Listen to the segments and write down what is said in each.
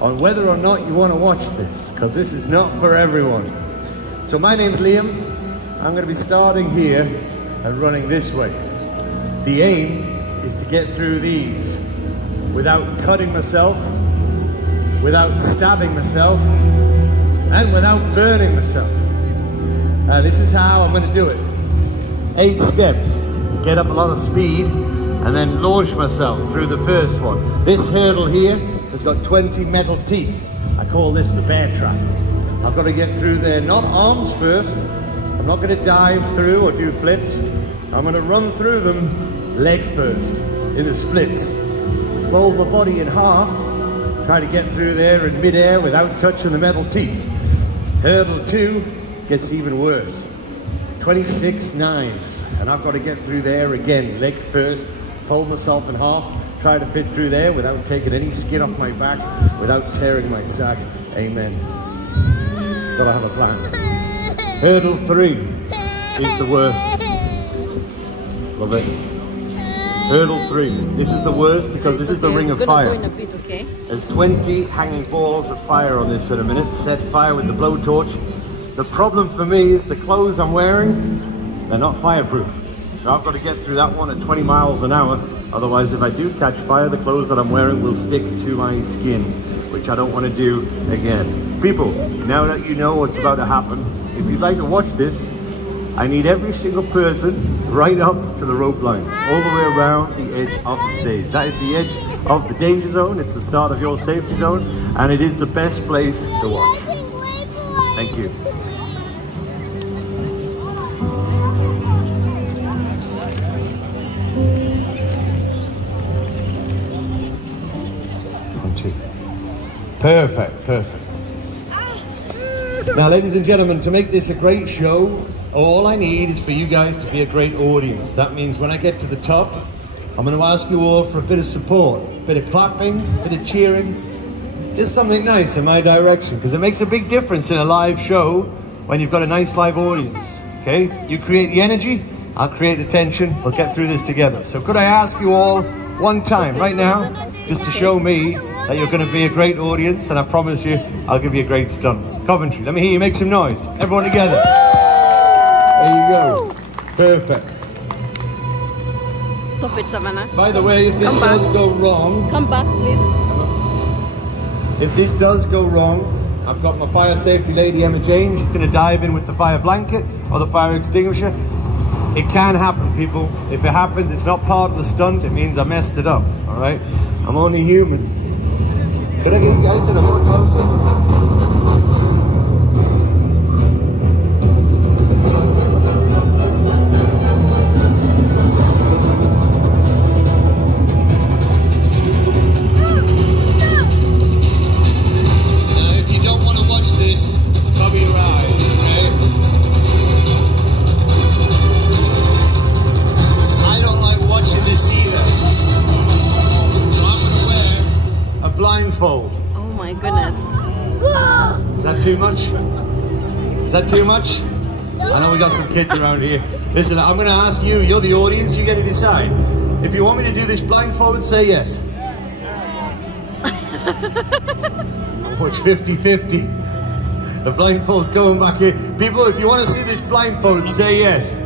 on whether or not you want to watch this, because this is not for everyone. So my name's Liam. I'm going to be starting here and running this way. The aim is to get through these without cutting myself, without stabbing myself, and without burning myself. This is how I'm going to do it. 8 steps, get up a lot of speed, and then launch myself through the first one. This hurdle here has got 20 metal teeth. I call this the bear trap. I've got to get through there, not arms first. I'm not going to dive through or do flips. I'm going to run through them leg first, in the splits. Fold my body in half, try to get through there in mid-air without touching the metal teeth. Hurdle 2 gets even worse. 26 nines, and I've got to get through there again, leg first, fold myself in half, try to fit through there without taking any skin off my back, without tearing my sack. Amen. Gotta have a plan. Hurdle 3 is the worst. Love it. Hurdle 3. This is the worst because this is the ring of fire. Go in a bit, okay? There's 20 hanging balls of fire on this in a minute. Set fire with the blowtorch. The problem for me is the clothes I'm wearing, they're not fireproof. So I've got to get through that one at 20 miles an hour. Otherwise, if I do catch fire, the clothes that I'm wearing will stick to my skin, which I don't want to do again. People, now that you know what's about to happen, if you'd like to watch this, I need every single person right up to the rope line, all the way around the edge of the stage. That is the edge of the danger zone. It's the start of your safety zone, and it is the best place to watch. Thank you. Perfect, perfect. Now, ladies and gentlemen, to make this a great show, all I need is for you guys to be a great audience. That means when I get to the top, I'm going to ask you all for a bit of support, a bit of clapping, a bit of cheering, just something nice in my direction, because it makes a big difference in a live show when you've got a nice live audience, okay? You create the energy, I'll create the tension, we'll get through this together. So could I ask you all one time, right now, just to show me that you're going to be a great audience, and I promise you, I'll give you a great stunt. Coventry, let me hear you make some noise. Everyone together. There you go. Perfect. Stop it, Savannah. By the way, if this does go wrong... Come back, please. If this does go wrong, I've got my fire safety lady, Emma Jane. She's going to dive in with the fire blanket or the fire extinguisher. It can happen, people. If it happens, it's not part of the stunt. It means I messed it up, all right? I'm only human. Could I get you guys in a little closer? Blindfold. Oh my goodness. Is that too much? Is that too much? I know we got some kids around here. Listen, I'm going to ask you, you're the audience, you get to decide. If you want me to do this blindfolded, say yes. Watch 50-50. The blindfold's going back here. People, if you want to see this blindfolded, say yes.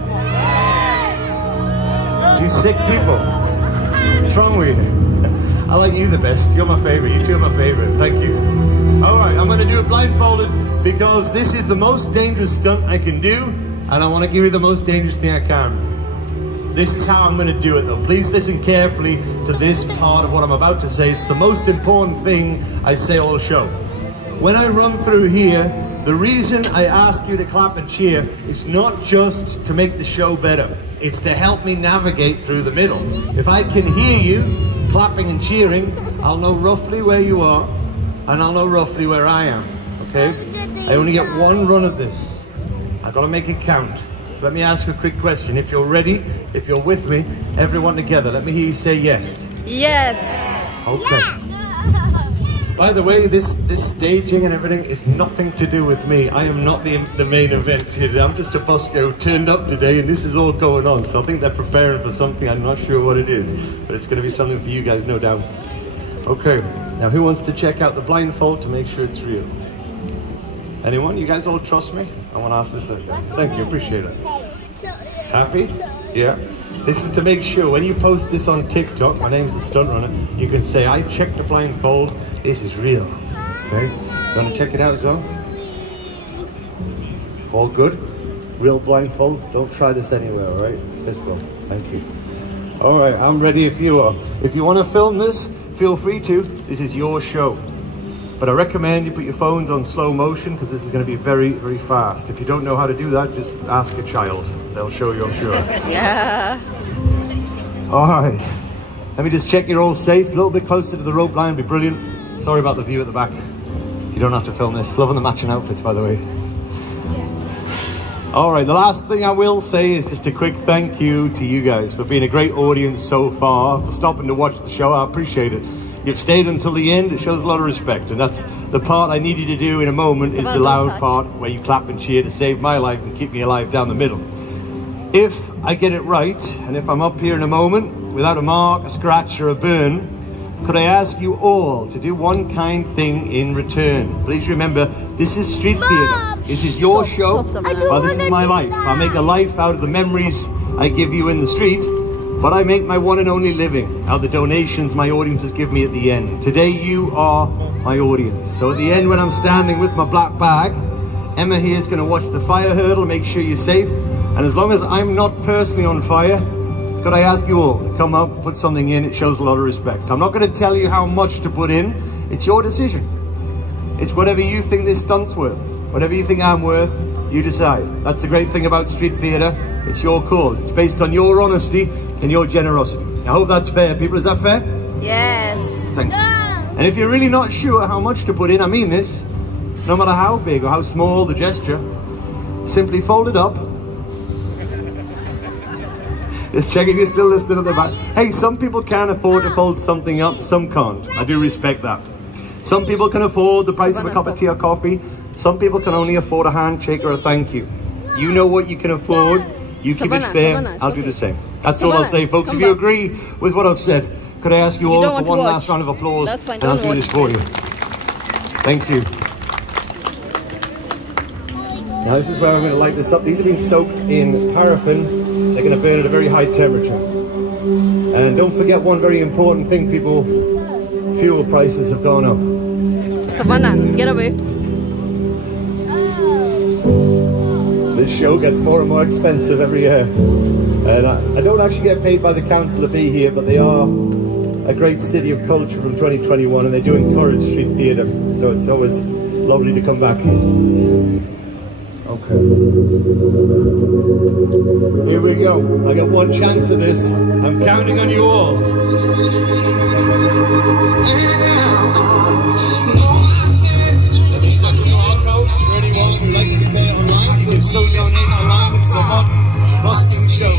You sick people. What's wrong with you? I like you the best. You're my favorite. You two are my favorite. Thank you. All right, I'm going to do it blindfolded because this is the most dangerous stunt I can do, and I want to give you the most dangerous thing I can. This is how I'm going to do it, though. Please listen carefully to this part of what I'm about to say. It's the most important thing I say all show. When I run through here, the reason I ask you to clap and cheer is not just to make the show better. It's to help me navigate through the middle. If I can hear you clapping and cheering, I'll know roughly where you are, and I'll know roughly where I am, okay? I only get one run at this. I've got to make it count. So let me ask you a quick question. If you're ready, if you're with me, everyone together, let me hear you say yes. Yes. Okay. By the way, this staging and everything is nothing to do with me. I am not the main event here. I'm just a busker who turned up today, and this is all going on. So I think they're preparing for something. I'm not sure what it is, but it's going to be something for you guys, no doubt. Okay. Now, who wants to check out the blindfold to make sure it's real? Anyone? You guys all trust me? I want to ask this again. Thank you, appreciate it. Happy? Yeah. This is to make sure when you post this on TikTok, my name's the Stunt Runner, you can say, I checked the blindfold, this is real. Okay? You want to check it out, Joe? All good? Real blindfold? Don't try this anywhere, alright? Let's go. Thank you. Alright, I'm ready if you are. If you want to film this, feel free to. This is your show. But I recommend you put your phones on slow motion because this is going to be very, very fast. If you don't know how to do that, just ask a child. They'll show you, I'm sure. Yeah. Alright. Let me just check you're all safe. A little bit closer to the rope line would be brilliant. Sorry about the view at the back. You don't have to film this. Loving the matching outfits, by the way. Alright, the last thing I will say is just a quick thank you to you guys for being a great audience so far, for stopping to watch the show. I appreciate it. You've stayed until the end. It shows a lot of respect, and that's the part I need you to do in a moment, is the loud part where you clap and cheer to save my life and keep me alive down the middle. If I get it right, and if I'm up here in a moment without a mark, a scratch or a burn, could I ask you all to do one kind thing in return? Please remember, this is street theatre. This is your show. Well, this is my life. I make a life out of the memories I give you in the street, but I make my one and only living out of the donations my audiences give me at the end. Today, you are my audience. So at the end, when I'm standing with my black bag, Emma here is going to watch the fire hurdle, make sure you're safe. And as long as I'm not personally on fire, could I ask you all to come up, put something in? It shows a lot of respect. I'm not going to tell you how much to put in. It's your decision. It's whatever you think this stunt's worth. Whatever you think I'm worth, you decide. That's the great thing about street theatre. It's your call. It's based on your honesty and your generosity. I hope that's fair, people. Is that fair? Yes. Thank you. And if you're really not sure how much to put in, I mean this, no matter how big or how small the gesture, simply fold it up. Just checking you're still listening at the back. Hey, some people can afford to fold something up, some can't. I do respect that. Some people can afford the price of a cup of tea or coffee. Some people can only afford a handshake or a thank you. You know what you can afford. You keep it fair. I'll do the same. That's all I'll say, folks. If you agree with what I've said, could I ask you all for one last round of applause? That's fine. And I'll do this for you. Thank you. Now this is where I'm going to light this up. These have been soaked in paraffin. They're going to burn at a very high temperature. And don't forget one very important thing, people. Fuel prices have gone up. Savannah, get away. This show gets more and more expensive every year. And I don't actually get paid by the council to be here, but they are a great city of culture from 2021, and they do encourage street theatre. So it's always lovely to come back. Okay. Here we go. I got one chance at this. I'm counting on you all. For anyone who likes to play online, you can still donate online. It's the Hot Busking Show.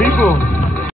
People,